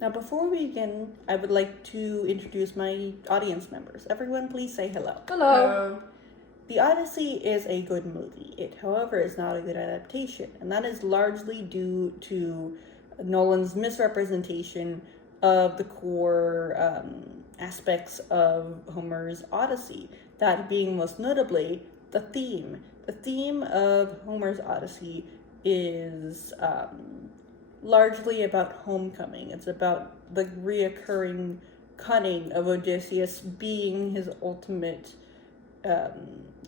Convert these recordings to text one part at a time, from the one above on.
Now, before we begin, I would like to introduce my audience members. Everyone, please say hello. Hello. The Odyssey is a good movie. It, however, is not a good adaptation, and that is largely due to Nolan's misrepresentation of the core aspects of Homer's Odyssey. That being most notably the theme. The theme of Homer's Odyssey is largely about homecoming. It's about the reoccurring cunning of Odysseus being his ultimate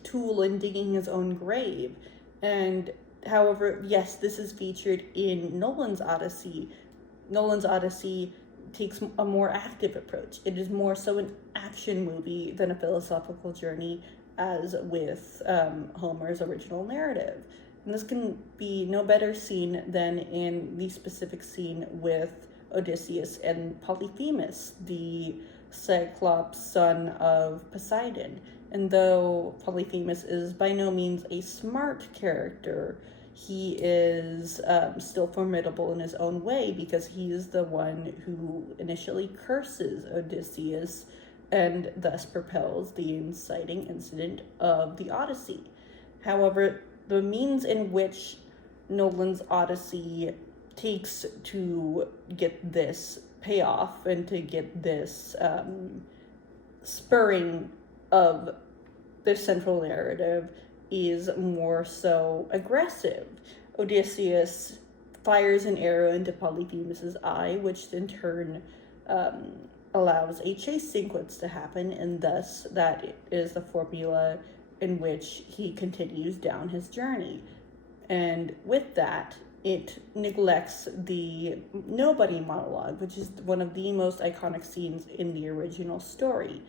tool in digging his own grave. And however, yes, this is featured in Nolan's Odyssey. Nolan's Odyssey takes a more active approach. It is more so an action movie than a philosophical journey, as with Homer's original narrative. And this can be no better seen than in the specific scene with Odysseus and Polyphemus, the Cyclops son of Poseidon. And though Polyphemus is by no means a smart character, he is still formidable in his own way because he is the one who initially curses Odysseus and thus propels the inciting incident of the Odyssey. However, the means in which Nolan's Odyssey takes to get this payoff and to get this spurring of the central narrative is more so aggressive. Odysseus fires an arrow into Polyphemus's eye, which in turn allows a chase sequence to happen, and thus that is the formula in which he continues down his journey. And with that, it neglects the nobody monologue, which is one of the most iconic scenes in the original story.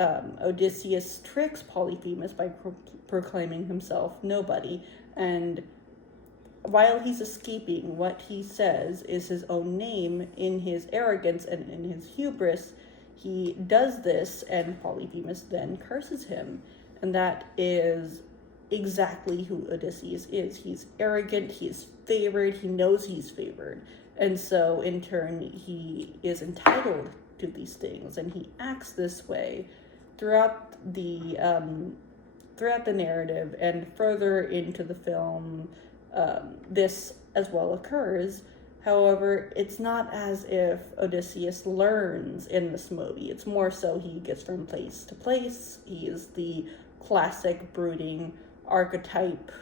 Odysseus tricks Polyphemus by proclaiming himself nobody, and while he's escaping, what he says is his own name. In his arrogance and in his hubris, he does this, and Polyphemus then curses him. And that is exactly who Odysseus is. He's arrogant, he's favored, he knows he's favored. And so, in turn, he is entitled to these things, and he acts this way throughout the narrative and further into the film. This as well occurs. However, it's not as if Odysseus learns in this movie. It's more so he gets from place to place. He is the classic brooding archetype,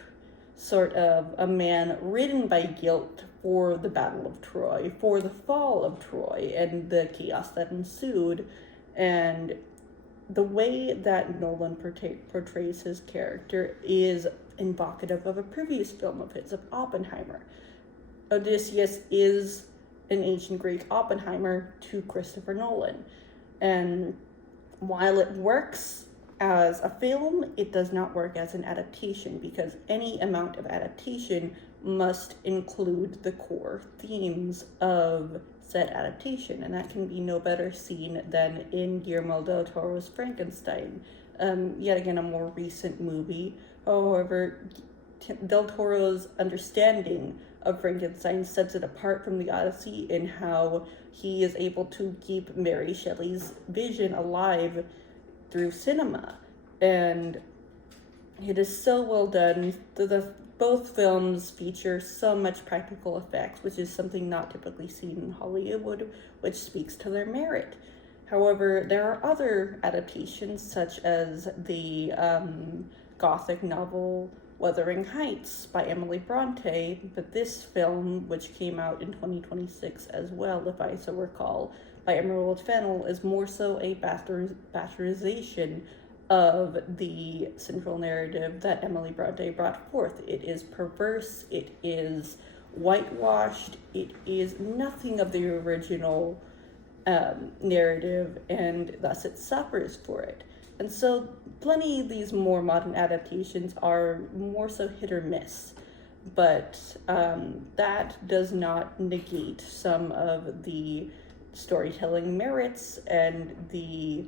sort of a man ridden by guilt for the Battle of Troy, for the fall of Troy, and the chaos that ensued. And the way that Nolan portrays his character is evocative of a previous film of his, of Oppenheimer. Odysseus is an ancient Greek Oppenheimer to Christopher Nolan. And while it works as a film, it does not work as an adaptation, because any amount of adaptation must include the core themes of said adaptation, and that can be no better seen than in Guillermo del Toro's Frankenstein, yet again a more recent movie. However, del Toro's understanding of Frankenstein sets it apart from the Odyssey in how he is able to keep Mary Shelley's vision alive through cinema, and it is so well done. Both films feature so much practical effects, which is something not typically seen in Hollywood, which speaks to their merit. However, there are other adaptations, such as the Gothic novel Wuthering Heights by Emily Bronte, but this film, which came out in 2026 as well, if I so recall, by Emerald Fennell, is more so a bastardization of the central narrative that Emily Bronte brought forth. It is perverse, it is whitewashed, it is nothing of the original narrative, and thus it suffers for it. And so plenty of these more modern adaptations are more so hit or miss, but that does not negate some of the storytelling merits and the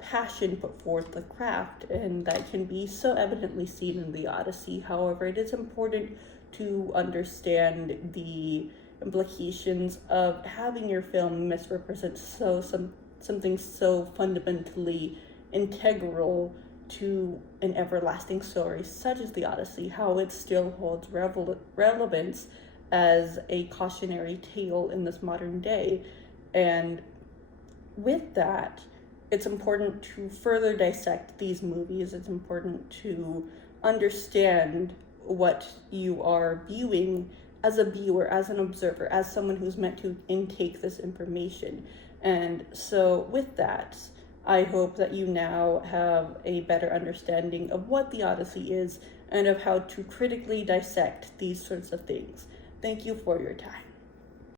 passion put forth the craft, and that can be so evidently seen in the Odyssey. However, it is important to understand the implications of having your film misrepresent something so fundamentally integral to an everlasting story such as the Odyssey, how it still holds relevance as a cautionary tale in this modern day. And with that, it's important to further dissect these movies. It's important to understand what you are viewing as a viewer, as an observer, as someone who's meant to intake this information. And so with that, I hope that you now have a better understanding of what the Odyssey is and of how to critically dissect these sorts of things. Thank you for your time.